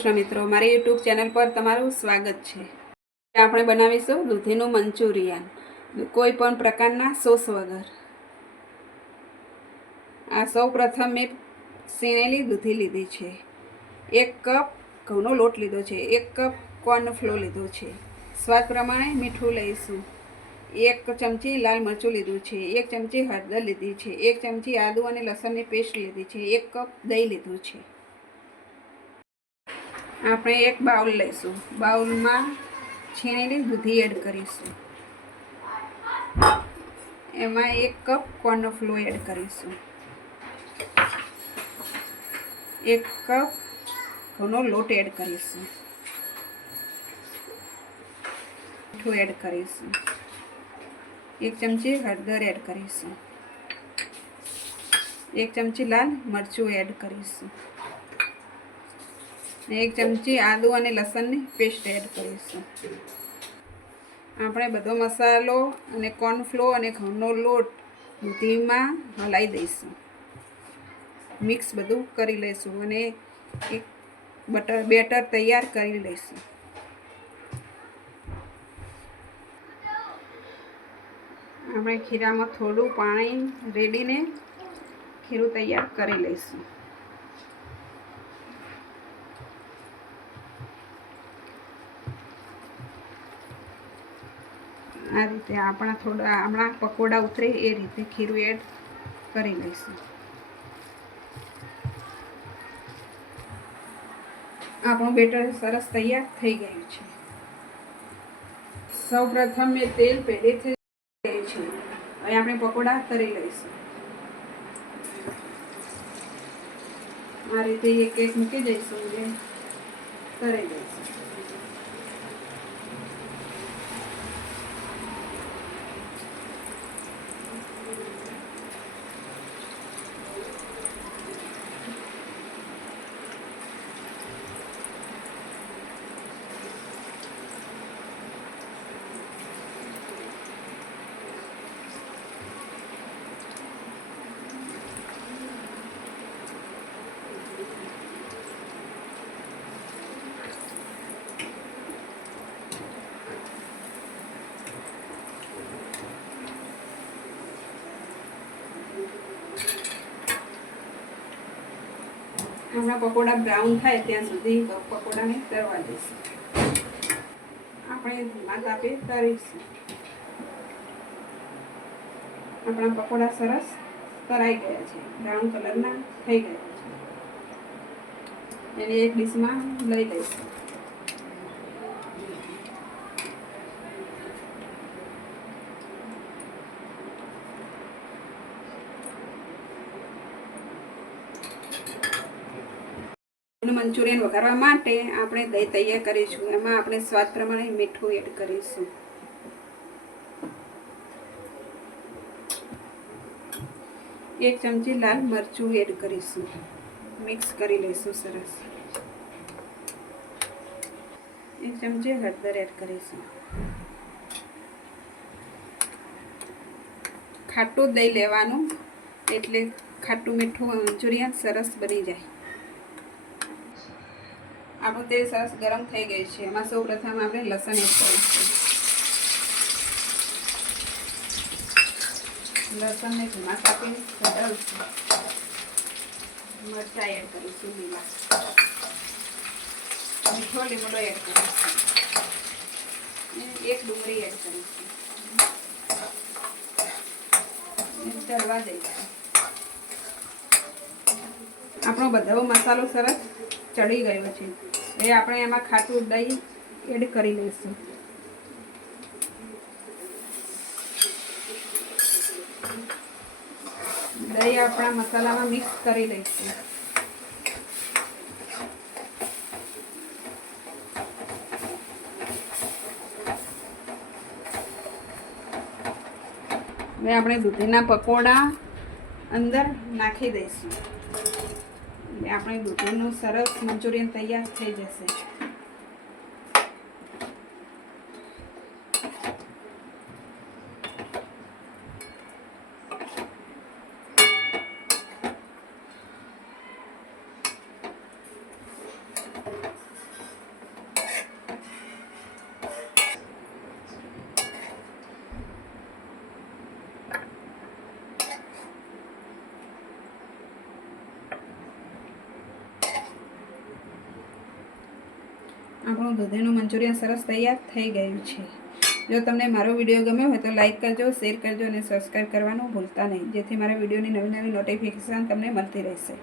કૃષ્ણ મિત્રો, મારી YouTube channel પર તમારું સ્વાગત છે. આપણે બનાવીશું દૂધીનું મંચુરિયન, કોઈ પણ પ્રકારના સોસ વગર. આ સૌ પ્રથમ મેં સીણેલી દૂધી લીધી છે. 1 કપ ઘઉંનો લોટ લીધો છે. 1 કપ કોર્નફ્લોર લીધો છે. સ્વાદ પ્રમાણે મીઠું લઈશું. 1 ચમચી લાલ મરચું લીધું છે. 1 ચમચી હળદર લીધી છે. 1 ચમચી આદુ અને લસણની પેસ્ટ લીધી છે. 1 કપ દહીં લીધું છે. આપણે એક બાઉલ લઈશું. બાઉલમાં છીણેલી દૂધી એડ કરીશું. એમાં 1 કપ કોર્નફ્લોર એડ કરીશું. 1 કપ ઘઉંનો લોટ એડ કરીશું. મીઠું એડ કરીશું. 1 ચમચી હળદર એડ કરીશું. 1 ચમચી લાલ મરચું એડ કરીશું. 1 ચમચી આદુ અને લસણની પેસ્ટ એડ કરીશું. આપણે બધો મસાલો અને કોર્નફ્લોર અને ઘઉંનો લોટ દૂધીમાં હલાવી દઈશું. મિક્સ બધું કરી લઈશું અને એક બેટર તૈયાર કરી લઈશું. આપણે ખીરામાં થોડું પાણી રેડીને ખીરું તૈયાર કરી લઈશું. આ રીતે આપણા પકોડા ઉતરે એ રીતે ખીરું એડ કરી લઈશું. આપણું બેટર સરસ તૈયાર થઈ ગયું છે. સૌ પ્રથમ મેં તેલ પહેલેથી ગયું છે. હવે આપણે પકોડા તળી લઈશું. આ રીતે એક એક મૂકી દઈશું અને તળી દઈશું. આપણા પકોડા બ્રાઉન થાય ત્યાં સુધી પકોડાને તળવા દઈશું. આપણે ધીમા તાપે તળીશું. આપણા પકોડા સરસ તળાઈ ગયા છે, બ્રાઉન કલરના થઈ ગયા છે. એને એક ડીશમાં લઈ લઈશું. મંચુરિયન વઘારવા માટે આપણે દહીં તૈયાર કરીશું. એમાં આપણે સ્વાદ પ્રમાણે મીઠું એડ કરીશું. એક ચમચી લાલ મરચું એડ કરીશું. મિક્સ કરી લઈશું સરસ. 1 ચમચી હળદર એડ કરીશું. ખાટું દહીં લેવાનું, એટલે ખાટું મીઠું મંચુરિયન સરસ બની જાય. આપણું તેલ સરસ ગરમ થઈ ગયું છે. એમાં સૌ પ્રથમ આપણે લસણ એડ કરીશું. લસણને ધીમા તાપે તળાવીશું. મરચાં એડ કરીશું લીલા. મીઠો લીમડો એડ કરીશું. એક ડુંગળી એડ કરીશું. તળવા દઈશું. આપણો બધો મસાલો સરસ ચડી ગયો છે. એ આપણે એમાં ખાટું દહીં એડ કરી લઈશું. દહીં આપણા મસાલામાં મિક્સ કરી લઈશું. હવે આપણે દૂધીના પકોડા અંદર નાખી દઈશું. આપણે દૂધીનું સરસ મંચુરિયન તૈયાર થઈ જશે. આપણું દૂધીનું મંચુરિયન સરસ તૈયાર થઈ ગયું છે. જો તમને મારો વિડીયો ગમ્યો હોય તો લાઈક કરજો, શેર કરજો અને સબસ્ક્રાઈબ કરવાનું ભૂલતા નહીં, જેથી મારા વિડીયોની નવી નવી નોટિફિકેશન તમને મળતી રહેશે.